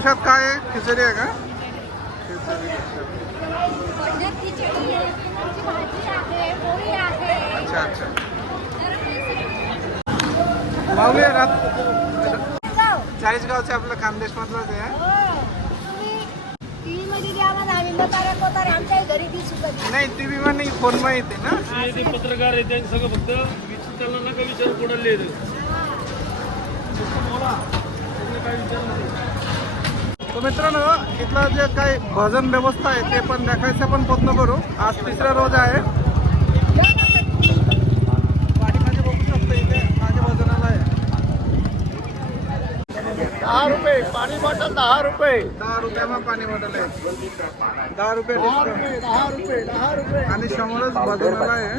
प्रसाद काय आहे? खिचडी आहे का? अच्छा अच्छा. माऊली रात जाऊ. चाळीसगावचे आपलं खानदेश मधलं ते आहे हो. नाही टी व्ही नाही फोनमध्ये येते ना. ते पत्रकार आहे त्यांनी सगळं फक्त विचार त्यांना नका विचार कोणाला लिहिलं. काय विचार नाही तर मित्रांनो इथलं जे काही भजन व्यवस्था आहे ते पण दाखवायचा पण प्रयत्न करू. आज तिसरा रोज आहे. पाठीमागे बघू शकतो इथे माझ्या भजनाला आहे दहा रुपये पाणी बॉटल दहा रुपये. दहा पाणी बॉटल आहे. दहा रुपये दहा रुपये दहा रुपये आणि समोरच भजनाला आहे.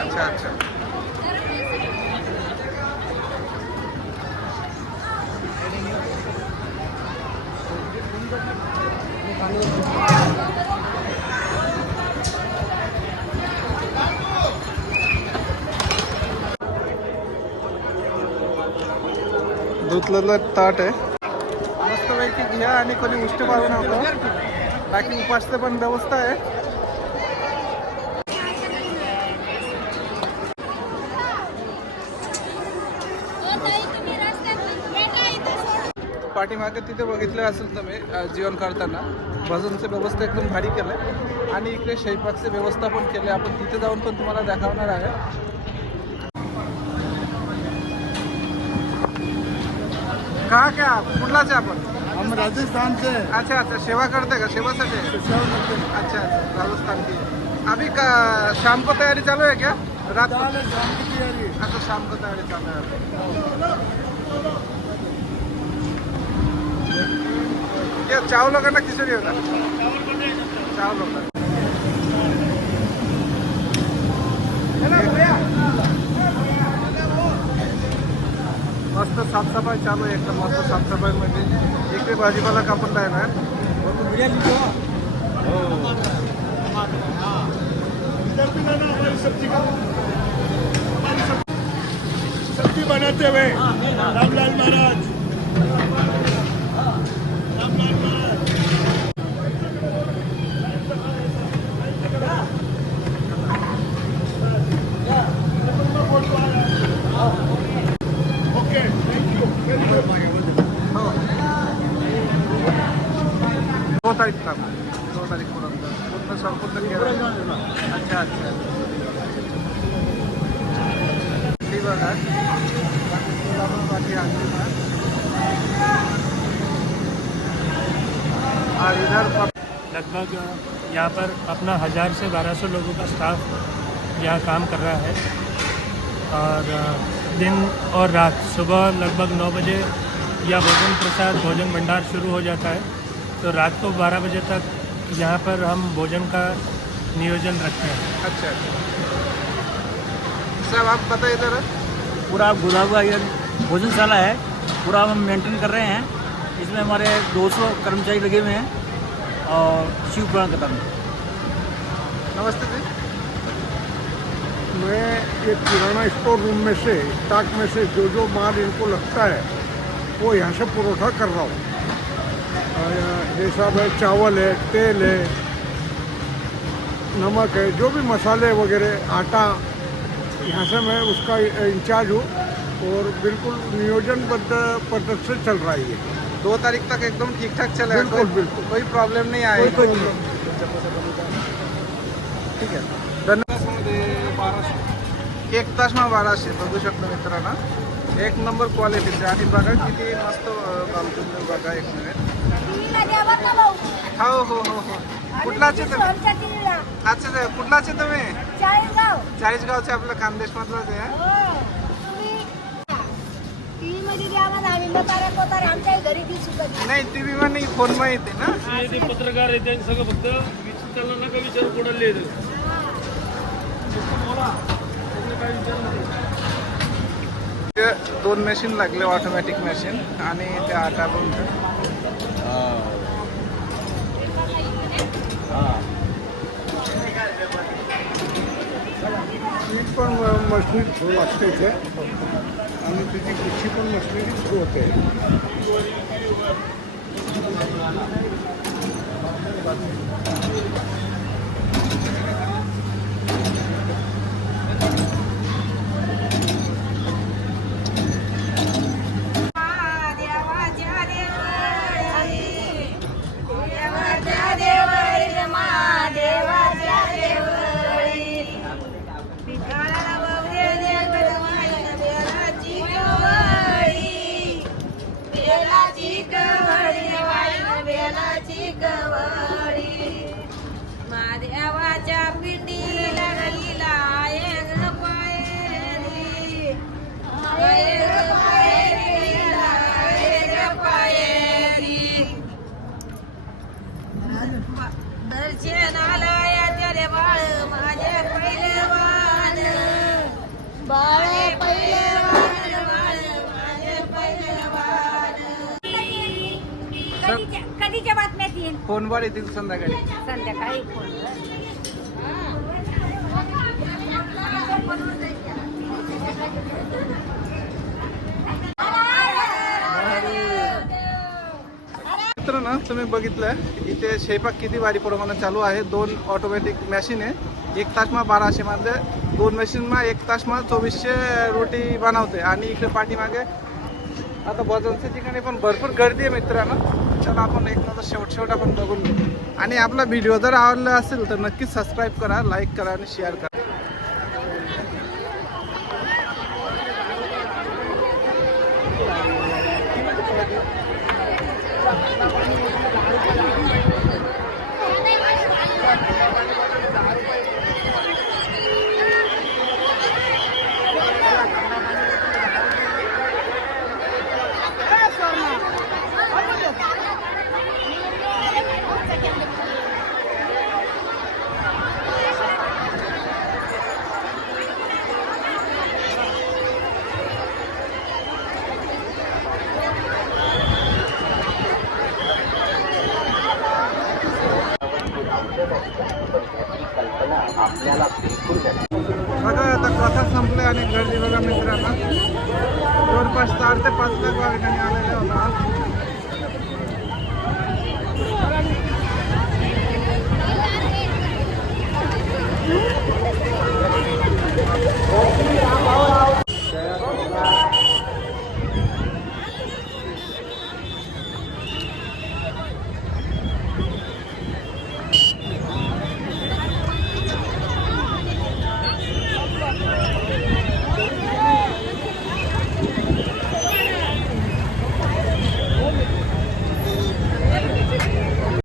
अच्छा अच्छा। ताट आहे मस्तपैकी घ्या आणि कोणी बाकी उपासते पण व्यवस्था आहे. पाठीमागे तिथे बघितलं असेल तुम्ही अ, जेवण करताना भजनची व्यवस्था एकदम भारी केलं आहे आणि इकडे स्वयंपाकची व्यवस्था पण केली आपण तिथे जाऊन पण तुम्हाला दाखवणार आहे. का क्या कुठलाच आहे आपण? हम राजस्थान से अच्छा अच्छा सेवा करते का सेवासाठी अच्छा अच्छा राजस्थान की अभी का शाम को तैयारी चालू है क्या रात को अच्छा शाम को तैयारी चालू है ये चावल होगा ना खिचड़ी होगा चावल होगा मस्त साफसफाई चालू आहे एकदम मस्त साफसफाई एक इकडे भाजीपाला कापून ना? सब्ज़ी बनाते हुए। रामलाल महाराज। रामलाल महाराज। तारीख दो तारीख अच्छा अच्छा. लगभग, यहाँ पर अपना हज़ार से बारह सौ लोगों का स्टाफ यहाँ काम कर रहा है। और दिन और रात, सुबह लगभग नौ बजे या भोजन प्रसाद, भोजन भंडार शुरू हो जाता है। तो रात को बारह बजे तक यहाँ पर हम भोजन का नियोजन रखते हैं। अच्छा साहब आप बताइए जरा। पूरा गुदा हुआ ये भोजनशाला है पूरा हम मेंटेन कर रहे हैं। इसमें हमारे 200 कर्मचारी लगे हुए हैं और शिव पुराण कथा में नमस्ते जी। मैं एक किराना स्टोर रूम में से स्टॉक में से जो जो माल इनको लगता है वो यहाँ से पुरोठा कर रहा हूँ। और जैसा भाई चावल है तेल है नमक है जो भी मसाले वगैरह आटा यहाँ से मैं उसका इंचार्ज हूँ और बिल्कुल नियोजनबद्ध पद्धति से चल रहा है दो तारीख तक एकदम ठीक ठाक चलेगा बिल्कुल, कोई- बिल्कुल। कोई प्रॉब्लेम नहीं कोई problem ठीक आहे धन्यवाद। बाराशे एक तासमा बाराशे बघू शकतो मित्रांनो। एक नंबर क्वालिटीचे आणि बघा किती मस्त बघा एक मिनिट। हो हो हो हो. कुठलाचे तुम्ही? अच्छा कुठलाचे तुम्ही? चाळीसगाव. चाळीसगावचे आपलं खानदेश मधलंच आहे हो? तुम्ही टीव्ही मध्ये द्या आम्हाला आम्ही म्हाताऱ्या कोतारे आमच्या घरी दिसू कधी नाही. फोनमध्ये येते ना? ते पत्रकार त्यांनी सगळं फक्त त्यांना नका विचार कोणाला येतं दोन मशीन लागले ऑटोमॅटिक मशीन आणि ते आटा पण पीठ पण मशनीत थ्रू असते इथे. आणि त्याची कुशी पण मशनीत थ्रू होते. देवाच्या बाळ माझे पहिलवान बाळ पहिलवान बाळ माझे पहिलवान. कधीच्या कधीच्या बातम्यात येईल? फोनवर येतील संध्याकाळी. संध्याकाळी फोन मित्रांनो तुम्ही बघितलं इथे स्वयंपाक किती भारी प्रमाणात चालू आहे. दोन ऑटोमॅटिक मशीन आहे. एक तासमा बाराशे म्हणजे दोन मशीनमा एक तासमा चोवीसशे रोटी बनवते आणि इकडे पाठीमागे आता बजनच्या ठिकाणी पण भरपूर गर्दी आहे मित्रांनो. चला आपण एक माझा शेवट शेवट आपण बघून घेऊ. आणि आपला व्हिडिओ जर आवडला असेल तर नक्कीच सबस्क्राईब करा लाईक करा आणि शेअर करा.